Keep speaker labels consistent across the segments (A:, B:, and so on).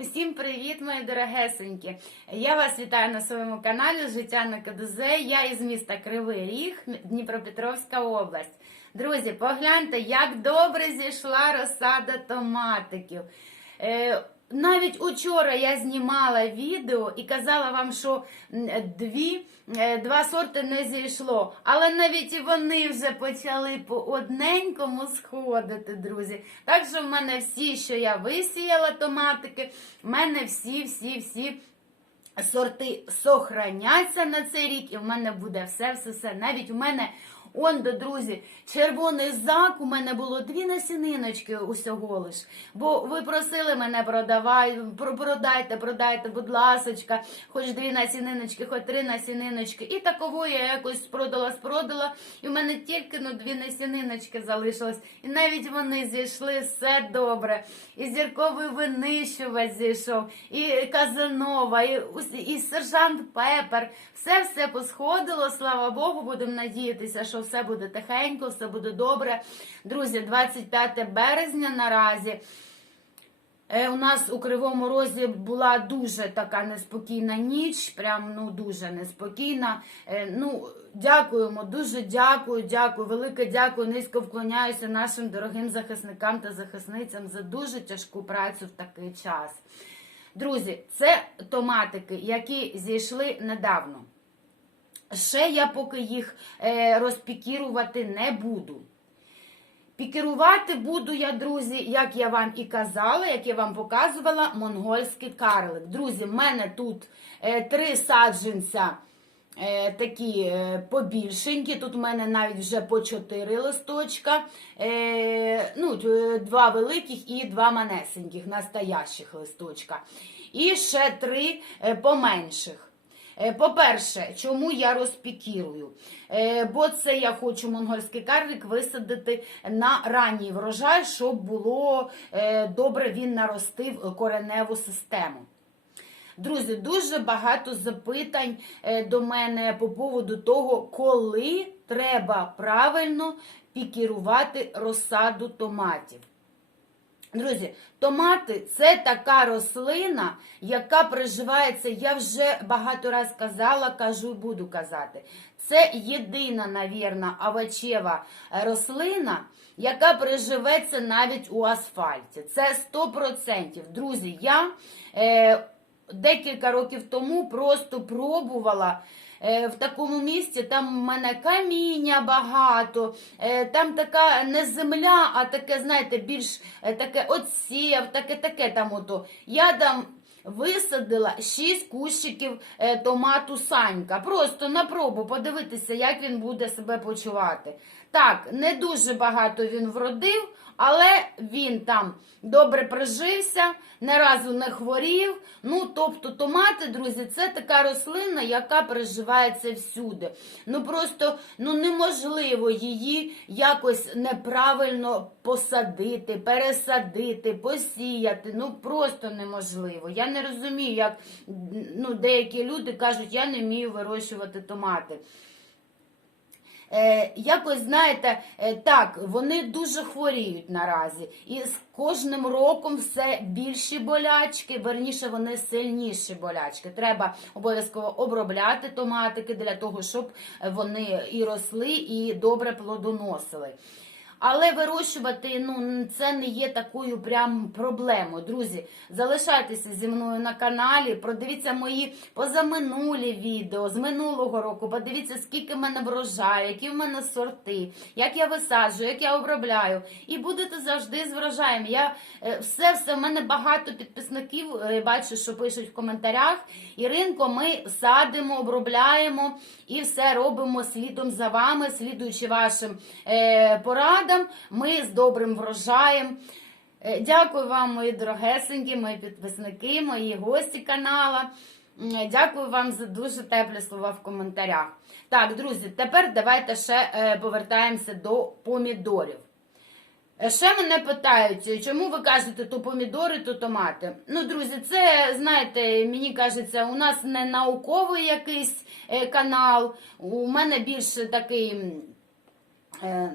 A: Усім привіт, мої дорогесенькі! Я вас вітаю на своєму каналі Життя на КДЗ. Я із міста Кривий Ріг, Дніпропетровська область. Друзі, погляньте, як добре зійшла розсада томатиків. Навіть учора я знімала відео і казала вам, що дві, е, два сорти не зійшло. Але навіть і вони вже почали по одненькому сходити, друзі. Так що в мене всі, що я висіяла томатики, в мене всі, всі, всі. Сорти сохраняться на цей рік, і в мене буде все, все, все. Навіть у мене он до друзі, червоний зак. У мене було дві насіниночки усього лиш. Бо ви просили мене продавай, продайте, продайте, будь ласочка, хоч дві насіниночки, хоч три насіниночки. І таково я якось продала, спродала. І в мене тільки ну, дві насіниночки залишилось. І навіть вони зійшли все добре. І зірковий винищувач зійшов, і Казанова, і, і сержант Пепер. Все все посходило. Слава Богу, будемо надіятися, що все буде тихенько, все буде добре. Друзі, 25 березня наразі. Е, У нас у Кривому Розі була дуже така неспокійна ніч, прям ну дуже неспокійна. Е, Ну, дякуємо, дуже дякую, дякую, велике дякую. Низько вклоняюся нашим дорогим захисникам та захисницям за дуже тяжку працю в такий час. Друзі, це томатики, які зійшли недавно. Ще я поки їх е, розпікірувати не буду. Пікерувати буду я, друзі, як я вам і казала, як я вам показувала, монгольський карлик. Друзі, в мене тут е, три саджанця е, такі побільшенькі. Тут в мене навіть вже по чотири листочка. Ну, два великих і два манесеньких, настоящих листочка. І ще три поменших. Е, По-перше, чому я розпікірую? Е, Бо це я хочу монгольський карлик висадити на ранній врожай, щоб було е, добре він наростив кореневу систему. Друзі, дуже багато запитань до мене по поводу того, коли треба правильно пікірувати розсаду томатів. Друзі, томати це така рослина, яка приживається, я вже багато раз казала, кажу і буду казати. Це єдина, навірно, овочева е, рослина, яка приживеться навіть у асфальті. Це 100%. Друзі, я е, декілька років тому просто пробувала. Е, В такому місці там в мене каміння багато, е, там така не земля, а таке, знаєте, більш е, таке отсів, таке, таке там ото. Я там висадила 6 кущиків томату Санька. Просто на пробу подивитися, як він буде себе почувати. Так, не дуже багато він вродив, але він там добре прижився, не разу не хворів. Ну, тобто, томати, друзі, це така рослина, яка приживається всюди. Ну просто ну неможливо її якось неправильно посадити, пересадити, посіяти. Ну просто неможливо. Я не розумію, як ну, деякі люди кажуть, я не вмію вирощувати томати. Е, якось знаєте, е, так, вони дуже хворіють наразі. І з кожним роком все більші болячки, верніше вони сильніші болячки. Треба обов'язково обробляти томатики для того, щоб вони і росли, і добре плодоносили. Але вирощувати ну це не є такою прям проблемою. Друзі, залишайтеся зі мною на каналі. Продивіться мої позаминулі відео з минулого року. Подивіться, скільки в мене врожаю, які в мене сорти, як я висаджую, як я обробляю. І будете завжди з врожаєм. Я е, все, все в мене багато підписників. е, Бачу, що пишуть в коментарях. Іринко, ми садимо, обробляємо і все робимо слідом за вами, слідуючи вашим е, порадам. Ми з добрим врожаєм. Е, Дякую вам, мої дорогесенькі, мої підписники, мої гості канала. Дякую вам за дуже теплі слова в коментарях. Так, друзі, тепер давайте ще е, повертаємося до помідорів. Е, Ще мене питають, чому ви кажете то помідори, то томати. Ну, друзі, це знаєте, мені кажеться, у нас не науковий якийсь канал. У мене більше такий,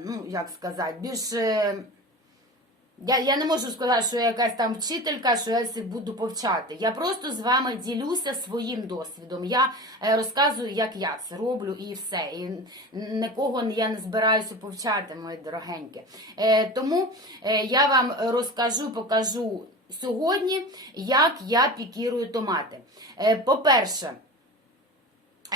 A: ну як сказати, більше Я, я не можу сказати, що я якась там вчителька, що я всіх буду повчати. Я просто з вами ділюся своїм досвідом. Я е, розказую, як я це роблю, і все. І нікого я не збираюся повчати, мої дорогенькі. Е, тому е, я вам розкажу, покажу сьогодні, як я пікірую томати. Е, по-перше,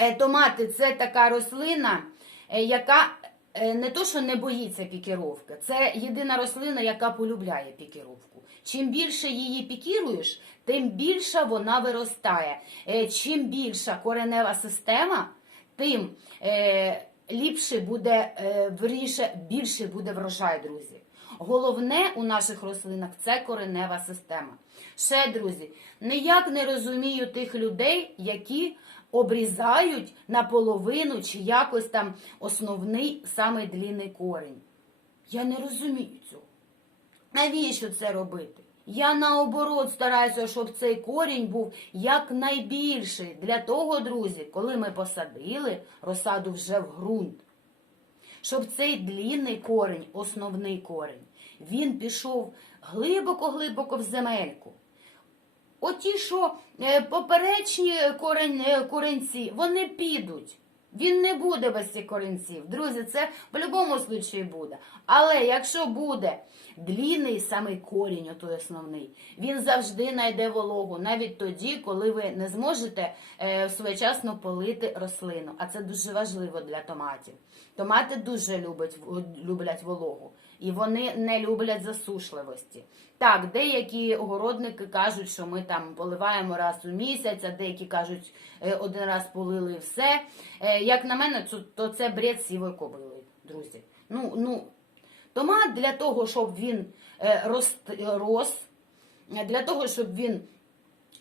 A: Е, Томати це така рослина, е, яка е, не то, що не боїться пікіровки, це єдина рослина, яка полюбляє пікіровку. Чим більше її пікіруєш, тим більше вона виростає. Е, Чим більша коренева система, тим е, ліпше буде, е, вірніше, більше буде врожай, друзі. Головне у наших рослинах це коренева система. Ще, друзі, ніяк не розумію тих людей, які обрізають наполовину чи якось там основний самий длінний корінь. Я не розумію цього. Навіщо це робити? Я наоборот стараюся, щоб цей корінь був якнайбільший. Для того, друзі, коли ми посадили розсаду вже в ґрунт, щоб цей длінний корінь, основний корінь, він пішов глибоко-глибоко в земельку. Оті, що е, поперечні корень, е, коренці, вони підуть. Він не буде без цих коренців. Друзі, це в будь-якому случаї буде. Але якщо буде длінний самий корінь, отой основний, він завжди знайде вологу, навіть тоді, коли ви не зможете е, своєчасно полити рослину. А це дуже важливо для томатів. Томати дуже люблять, люблять вологу. І вони не люблять засушливості. Так, деякі огородники кажуть, що ми там поливаємо раз у місяць, а деякі кажуть, е, один раз полили все. Е, Як на мене, то- це бред сівої кобили, друзі. Ну, ну, томат для того, щоб він е, рос, для того, щоб він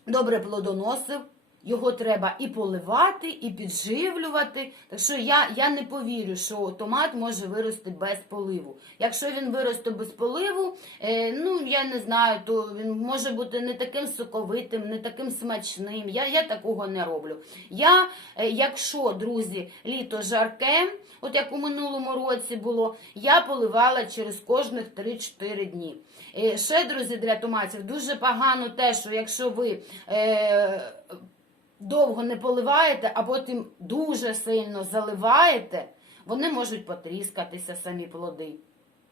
A: добре плодоносив, його треба і поливати, і підживлювати. Так що я, я не повірю, що томат може вирости без поливу. Якщо він виросте без поливу, е, ну я не знаю, то він може бути не таким соковитим, не таким смачним. Я, я такого не роблю. Я, е, якщо, друзі, літо жарке, от як у минулому році було, я поливала через кожних 3-4 дні. Е, Ще, друзі, для томатів дуже погано те, що якщо ви. Е, довго не поливаєте, а потім дуже сильно заливаєте, вони можуть потріскатися самі плоди.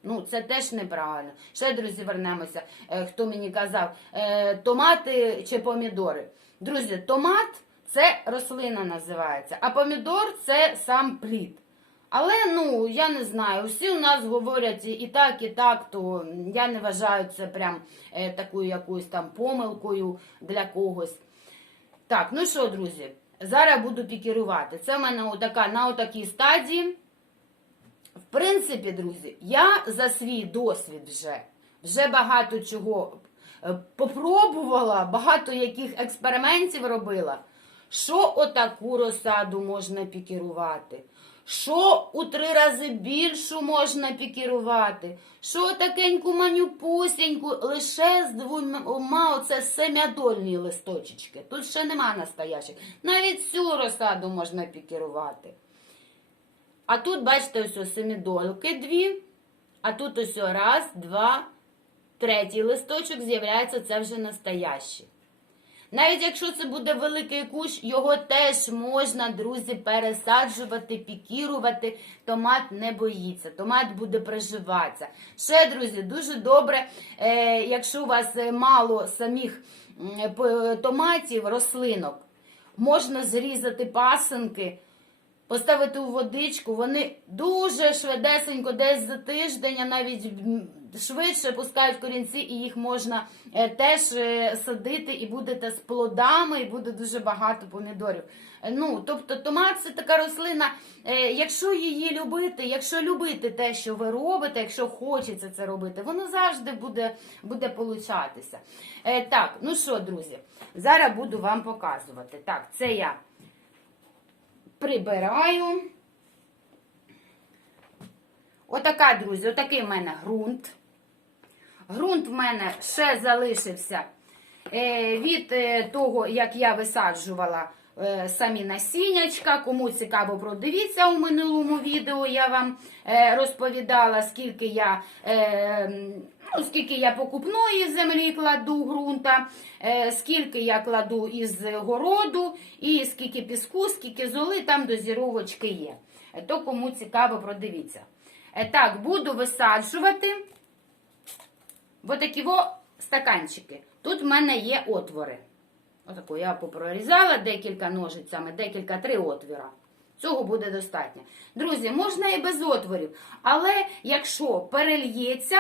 A: Ну, це теж неправильно. Ще, друзі, вернемося. Е, Хто мені казав, е, томати чи помідори. Друзі, томат це рослина називається, а помідор це сам плід. Але ну я не знаю, всі у нас говорять і так, і так, то я не вважаю це прям е, такою якоюсь там помилкою для когось. Так, ну що, друзі, зараз буду пікірувати. Це в мене отака, на отакій стадії. В принципі, друзі, я за свій досвід вже, вже багато чого е, попробувала, багато яких експериментів робила. Що отаку розсаду можна пікірувати? Що у три рази більшу можна пікірувати? Що такеньку манюпусеньку лише з двома оце семядольні листочечки. Тут ще нема настоящих. Навіть цю розсаду можна пікірувати. А тут, бачите, ось семідолки дві, а тут ось раз, два, третій листочок з'являється, це вже настоящий. Навіть якщо це буде великий кущ, його теж можна, друзі, пересаджувати, пікірувати. Томат не боїться, томат буде приживатися. Ще, друзі, дуже добре, е, якщо у вас е, мало самих м, томатів, рослинок, можна зрізати пасинки. Поставити у водичку, вони дуже швидесенько, десь за тиждень, а навіть швидше пускають корінці, і їх можна е, теж е, садити, і будете з плодами, і буде дуже багато помідорів. Е, Ну, тобто томат це така рослина, якщо її любити, якщо любити те, що ви робите, якщо хочеться це робити, воно завжди буде, буде получатися. Так, ну що, друзі, зараз буду вам показувати. Так, це я прибираю. Отака, друзі, отакий в мене ґрунт. Ґрунт в мене ще залишився е, від е, того, як я висаджувала е, самі насіннячка. Кому цікаво, продивіться у минулому відео. Я вам розповідала, скільки я. Ну, я покупної землі кладу ґрунта, скільки я кладу із городу, і скільки піску, скільки золи, там дозіровочки є. То кому цікаво, продивіться. Так, буду висаджувати в такі во стаканчики. Тут в мене є отвори. Отаку я попрорізала декілька ножицями, декілька три отвіра. Цього буде достатньо. Друзі, можна і без отворів, але якщо перельється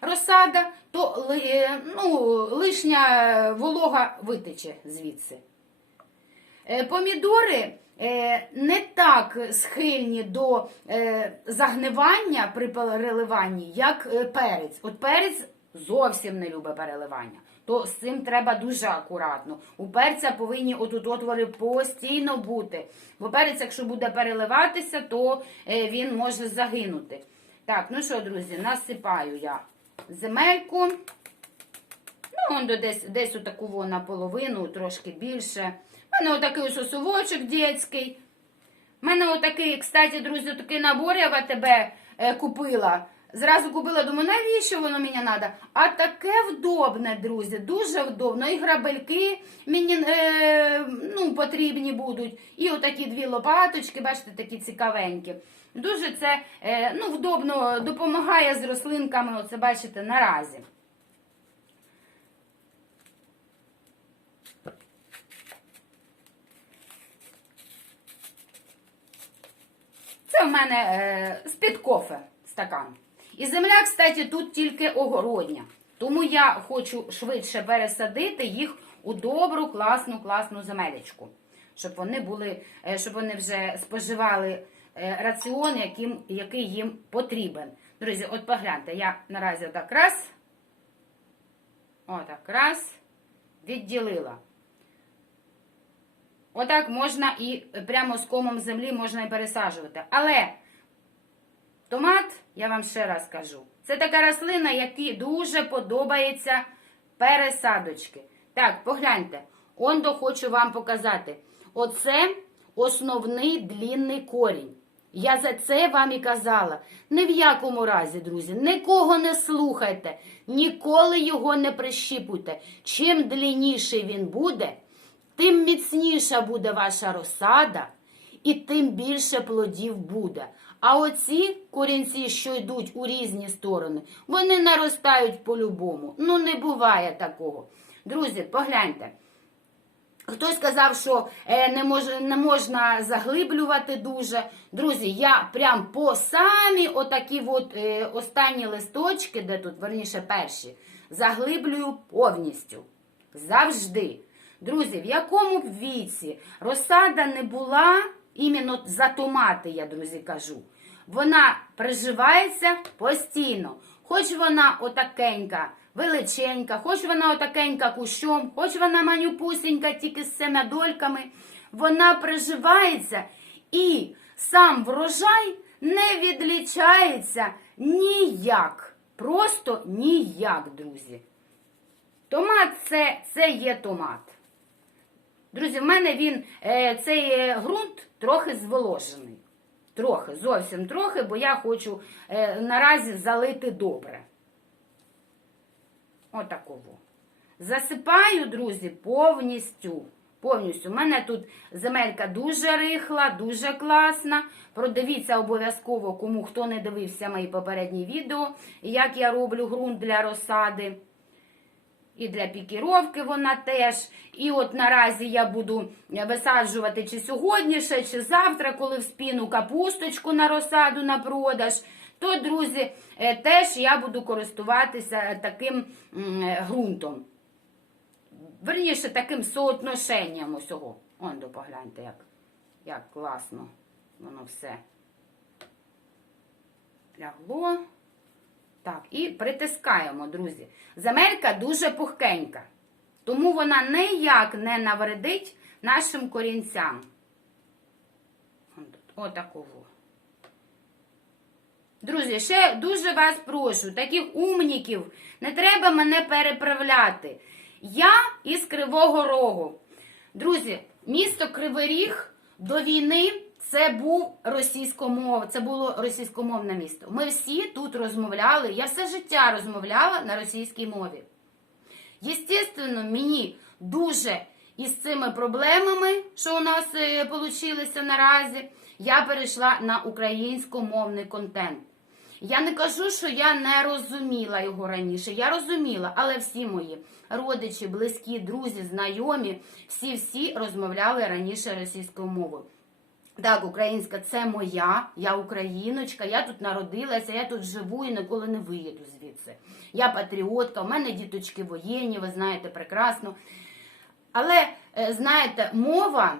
A: розсада, то е, ну, лишня волога витече звідси. Е, Помідори е, не так схильні до е, загнивання при переливанні, як е, перець. От перець зовсім не любить переливання. То з цим треба дуже акуратно. У перця повинні отут отвори постійно бути. Бо перець, якщо буде переливатися, то е, він може загинути. Так, ну що, друзі, насипаю я земельку. Ну, он десь, десь отаку наполовину, трошки більше. У мене отакий ось сосовочок дітський. У мене отакий, кстати, друзі, такий набор я в АТБ е, купила. Зразу купила, думаю, навіщо воно мені треба? А таке вдобне, друзі, дуже вдобно. І грабельки мені е, ну, потрібні будуть. І отакі дві лопаточки, бачите, такі цікавенькі. Дуже це е, ну, вдобно допомагає з рослинками, оце бачите, наразі. Це в мене е, з-під кофе стакан. І земля, кстати, тут тільки огородня. Тому я хочу швидше пересадити їх у добру, класну, класну земелечку. Щоб вони були, е, щоб вони вже споживали е, раціон, яким, який їм потрібен. Друзі, от погляньте, я наразі отак раз, отак раз, відділила. Отак можна і прямо з комом землі можна і пересаджувати. Але томат, я вам ще раз кажу, це така рослина, якій дуже подобається пересадочки. Так, погляньте, ондо хочу вам показати. Оце основний длінний корінь. Я за це вам і казала. Ні в якому разі, друзі, нікого не слухайте, ніколи його не прищіпуйте. Чим длінніший він буде, тим міцніша буде ваша розсада, і тим більше плодів буде. А оці корінці, що йдуть у різні сторони, вони наростають по-любому. Ну, не буває такого. Друзі, погляньте. Хтось сказав, що е, не, мож, не можна заглиблювати дуже. Друзі, я прям по самі отакі от, е, останні листочки, де тут, верніше перші, заглиблюю повністю. Завжди. Друзі, в якому б віці розсада не була, іменно за томати, я, друзі, кажу, вона приживається постійно. Хоч вона отакенька, величенька, хоч вона отакенька кущом, хоч вона манюпусенька, тільки з семядольками, вона приживається і сам врожай не відлічається ніяк. Просто ніяк, друзі. Томат це, це є томат. Друзі, в мене він, е, цей е, ґрунт трохи зволожений. Трохи, зовсім трохи, бо я хочу е, наразі залити добре. Отаково. Засипаю, друзі, повністю. Повністю. У мене тут земелька дуже рихла, дуже класна. Продивіться обов'язково, кому хто не дивився мої попередні відео, як я роблю ґрунт для розсади. І для пікіровки вона теж. І от наразі я буду висаджувати чи сьогодні ще, чи завтра, коли вспіну капусточку на розсаду на продаж. То, друзі, е, теж я буду користуватися таким е, ґрунтом. Верніше, таким соотношенням усього. Он до погляньте, як, як класно воно все лягло. Так, і притискаємо, друзі. Земелька дуже пухкенька, тому вона ніяк не навредить нашим корінцям. Отаково. Друзі, ще дуже вас прошу, таких умніків, не треба мене переправляти. Я із Кривого Рогу. Друзі, Місто Кривий Ріг до війни це був російськомов, це було російськомовне місто. Ми всі тут розмовляли. Я все життя розмовляла на російській мові. Єстественно, мені дуже із цими проблемами, що у нас вийшло наразі, я перейшла на українськомовний контент. Я не кажу, що я не розуміла його раніше. Я розуміла, але всі мої родичі, близькі, друзі, знайомі, всі-всі розмовляли раніше російською мовою. Так, українська це моя, я україночка, я тут народилася, я тут живу і ніколи не виїду звідси. Я патріотка, у мене діточки воєнні, ви знаєте прекрасно. Але, е, знаєте, мова,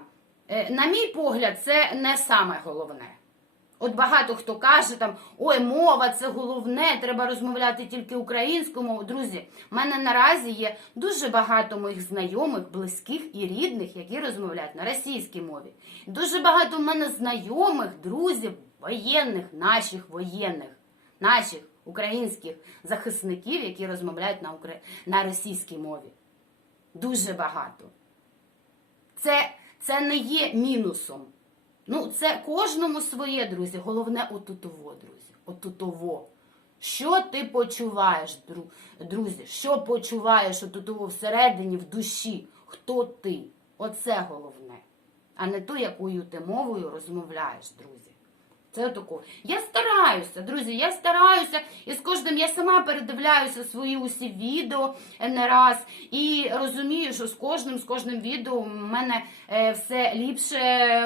A: е, на мій погляд, це не саме головне. От багато хто каже там, ой, мова це головне, треба розмовляти тільки українською мовою. Друзі, в мене наразі є дуже багато моїх знайомих, близьких і рідних, які розмовляють на російській мові. Дуже багато в мене знайомих, друзів, воєнних, наших воєнних, наших українських захисників, які розмовляють на, укра... на російській мові. Дуже багато. Це, це не є мінусом. Ну, це кожному своє, друзі. Головне отутово, друзі. Отутово. Що ти почуваєш, друзі? Що почуваєш отутово всередині, в душі? Хто ти? Оце головне. А не то, якою ти мовою розмовляєш, друзі. Це отако. Я стараюся, друзі, я стараюся, і з кожним я сама передивляюся свої усі відео е, не раз. І розумію, що з кожним, з кожним відео в мене е, все ліпше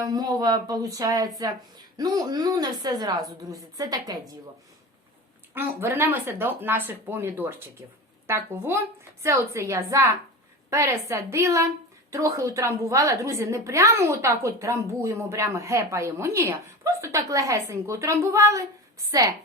A: мова виходить. Ну, ну, не все зразу, друзі. Це таке діло. Ну, вернемося до наших помідорчиків. Так, ово, все оце я за пересадила, трохи утрамбувала. Друзі, не прямо отак от трамбуємо, прямо гепаємо. Ні, просто так легесенько утрамбували, все.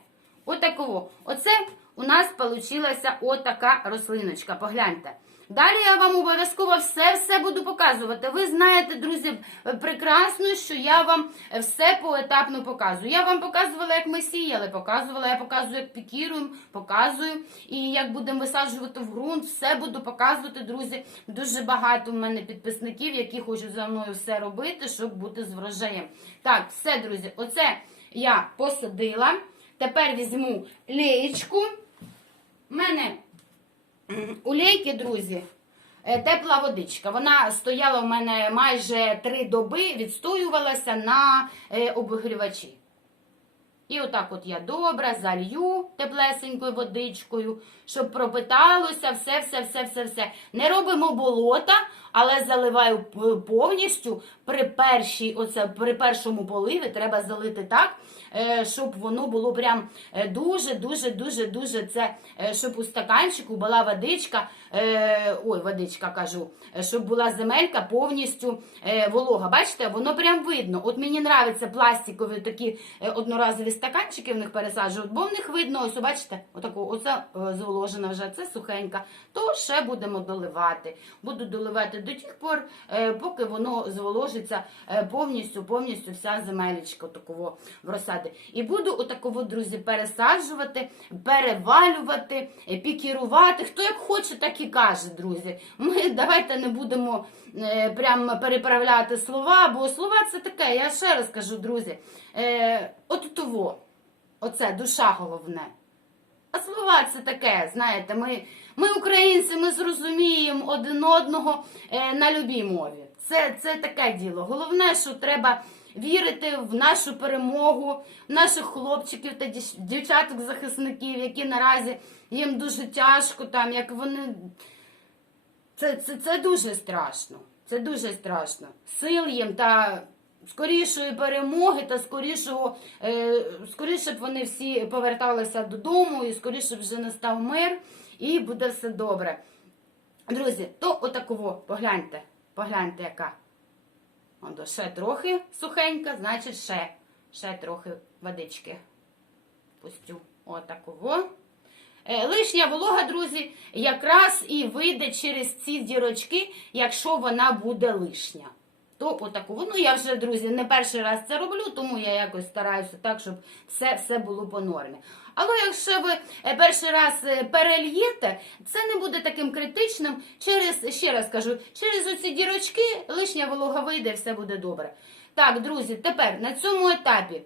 A: Отаково. Оце у нас вийшла отака рослиночка. Погляньте. Далі я вам обов'язково все-все буду показувати. Ви знаєте, друзі, прекрасно, що я вам все поетапно показую. Я вам показувала, як ми сіяли, показувала, я показую, як пікіруємо, показую. І як будемо висаджувати в ґрунт, все буду показувати, друзі. Дуже багато в мене підписників, які хочуть за мною все робити, щоб бути з врожаєм. Так, все, друзі, оце я посадила. Тепер візьму леєчку. У мене у лейки, друзі, е, тепла водичка. Вона стояла у мене майже три доби, відстоювалася на е, обігрівачі. І отак от я добре залью теплесенькою водичкою, щоб пропиталося все, все, все, все, все. Не робимо болота, але заливаю повністю при першій, оце, при першому поливі треба залити так, щоб воно було прям е, дуже, це, е, щоб у стаканчику була водичка, е, ой, водичка кажу, е, щоб була земелька повністю е, волога. Бачите, воно прям видно. От мені нравиться пластикові такі е, одноразові стаканчики в них пересаджувати, бо в них видно, ось бачите, отаку, оце е, зволожена вже, це сухенька. То ще будемо доливати. Буду доливати до тих пор, е, поки воно зволожиться е, повністю, повністю вся земелечка такого в розсади. І буду отаково, друзі, пересаджувати, перевалювати, е, пікірувати. Хто як хоче, так і каже, друзі. Ми давайте не будемо е, прям переправляти слова, бо слова це таке, я ще раз кажу, друзі. Е, от того, оце душа головне. А слова це таке, знаєте, ми, ми українці, ми зрозуміємо один одного е, на любій мові. Це, це таке діло. Головне, що треба вірити в нашу перемогу, в наших хлопчиків та дівчаток-захисників, які наразі їм дуже тяжко, там, як вони. Це, це, це дуже страшно. Це дуже страшно. Сил їм та скорішої перемоги та скорішого, е, скоріше б вони всі поверталися додому, і скоріше б вже настав мир, і буде все добре. Друзі, то отаково, погляньте, погляньте, яка. Ондо, ще трохи сухенька, значить ще, ще трохи водички пустю. Отаково. Е, Лишня волога, друзі, якраз і вийде через ці дірочки, якщо вона буде лишня. то отаку. Ну я вже, друзі, не перший раз це роблю, тому я якось стараюся так, щоб все, все було по нормі. Але якщо ви е, перший раз е, перельєте, це не буде таким критичним. Через, ще раз кажу, через оці дірочки лишня волога вийде, все буде добре. Так, друзі, тепер на цьому етапі.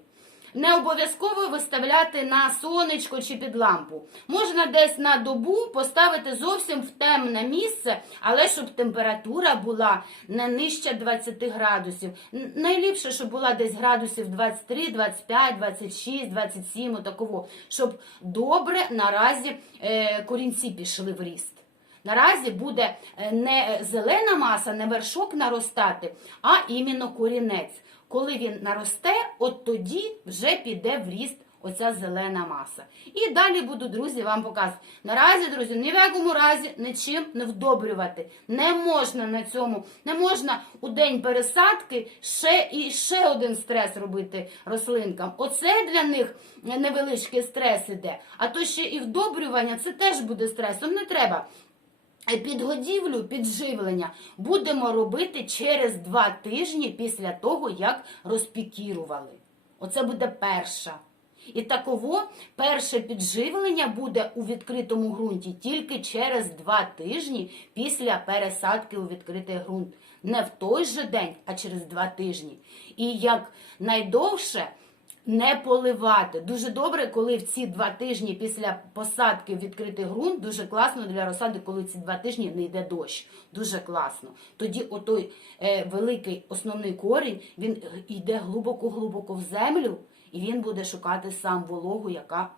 A: Не обов'язково виставляти на сонечко чи під лампу. Можна десь на добу поставити зовсім в темне місце, але щоб температура була не нижче 20 градусів. Найліпше, щоб була десь градусів 23, 25, 26, 27, отаково, щоб добре наразі е, корінці пішли в ріст. Наразі буде е, не зелена маса, не вершок наростати, а іменно корінець. Коли він наросте, от тоді вже піде в ріст оця зелена маса. І далі буду, друзі, вам показувати. Наразі, друзі, ні в якому разі нічим не вдобрювати. Не можна на цьому, не можна у день пересадки ще і ще один стрес робити рослинкам. Оце для них невеличкий стрес іде. А то ще і вдобрювання, це теж буде стресом. Не треба. Підгодівлю, підживлення будемо робити через два тижні після того, як розпікірували. Оце буде перша. І таково перше підживлення буде у відкритому ґрунті тільки через два тижні після пересадки у відкритий ґрунт. Не в той же день, а через два тижні. І як найдовше не поливати. Дуже добре, коли в ці два тижні після посадки відкритий ґрунт, дуже класно для розсади, коли ці два тижні не йде дощ. Дуже класно. Тоді отой е, великий основний корінь, він йде глибоко-глибоко в землю, і він буде шукати сам вологу, яка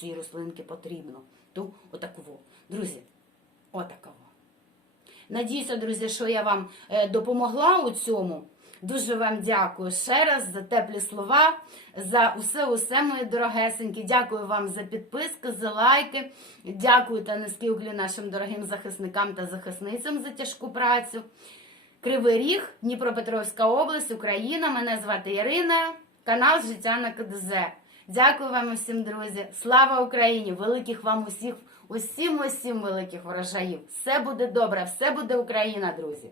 A: цій рослинки потрібно. То отаково. Друзі, отаково. Надіюся, друзі, що я вам е, допомогла у цьому. Дуже вам дякую ще раз за теплі слова, за усе, усе, мої дорогесенькі. Дякую вам за підписки, за лайки. Дякую та низький уклін нашим дорогим захисникам та захисницям за тяжку працю. Кривий Ріг, Дніпропетровська область, Україна. Мене звати Ірина, канал Життя на КДЗ. Дякую вам усім, друзі. Слава Україні! Великих вам усіх, усім, усім великих врожаїв. Все буде добре, все буде Україна, друзі.